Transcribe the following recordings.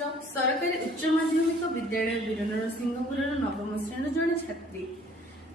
सरकारी उच्च माध्यमिक विद्यालय वीरनरसिंहपुर नवम श्रेणी जड़े छात्री।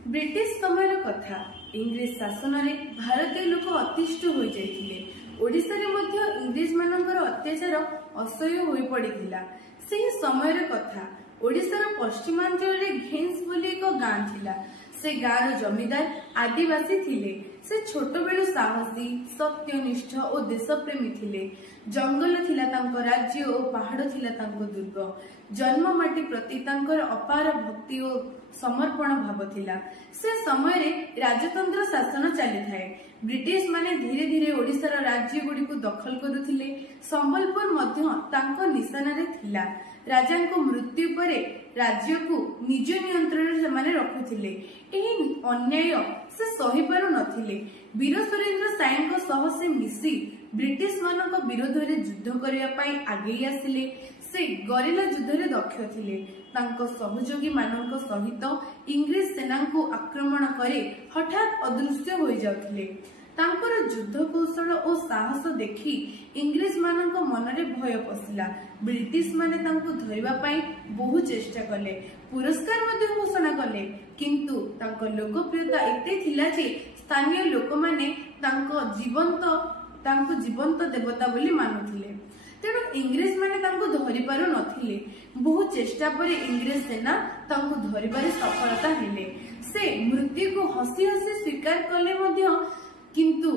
ब्रिटिश समय कथा इंग्लिश शासन में भारतीय लोक अतिष्ठ हो जाइथिले। ओडिशा रे मध्य इंग्लिश मानकर अत्याचार असह्य हो पड़िथिला। सेही समय कथा ओडिशार पश्चिमांचल रे घेंस बोली एक गाँ थिला। से गाँव जमीदार आदिवासी थिले। से छोट बेलू साहसी सत्यनिष्ठ और देशप्रेमी थिले। जंगल थिला तांको राज्य और पहाड़ थिला तांको दुर्ग। जन्म माटी प्रति तांकर अपार भक्ति और समर्पण भाव थिला। से समय रे राजतंत्र शासन चली थाए। ब्रिटिश माने धीरे धीरे ओडिशार राज्य गुडी को दखल करुथिले। संबलपुर मध्य तांको निशाना रे थिला। राजा को मृत्यु परे राज्य को निज नियंत्रण से माने रखुथिले। एही अन्याय से सही पारु नथिले। वीर सुरेंद्र सायंको सह से मिसी ब्रिटिश मानक विरोध रे युद्ध करिया पई आगे आसिले। से गरिला युद्ध रे दक्ष थिले। तांको सहयोगी मानक सहित इंग्लिश सेना को आक्रमण करे हठात अदृश्य हो जाउथिले। तांकर युद्ध कौशल और साहस देखि इंग्लिश मानक मन रे भय पसिला। ब्रिटिश माने तांको धरिबा पई बहु चेष्टा कले। पुरस्कार मध्ये घोषणा कले, किंतु तांको लोकप्रियता एते थिला जे स्थानीय लोक माने तांको जीवंत देवता बोली मानुथिले। तेणु इंग्लिश माने तांको धरि पारु नथिले। बहु चेष्टा परे इंग्लिश सेना तांको धरिबारे सफलता हेले। से मृत्यु को हसी हसी स्वीकार कले मध्य, किंतु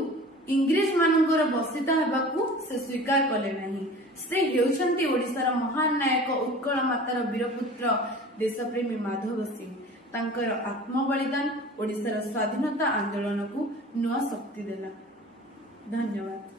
इंग्लिश मानकर बसिता हेबाकू से स्वीकार कले नहीं। से हेउछंती ओडिशार महान नायक उत्कल मातार वीरपुत्र देशप्रेमी माधव सिंह। तांकर आत्मबलिदान ओडिशार स्वाधीनता आंदोलन को नुआ शक्ति देला। धन्यवाद।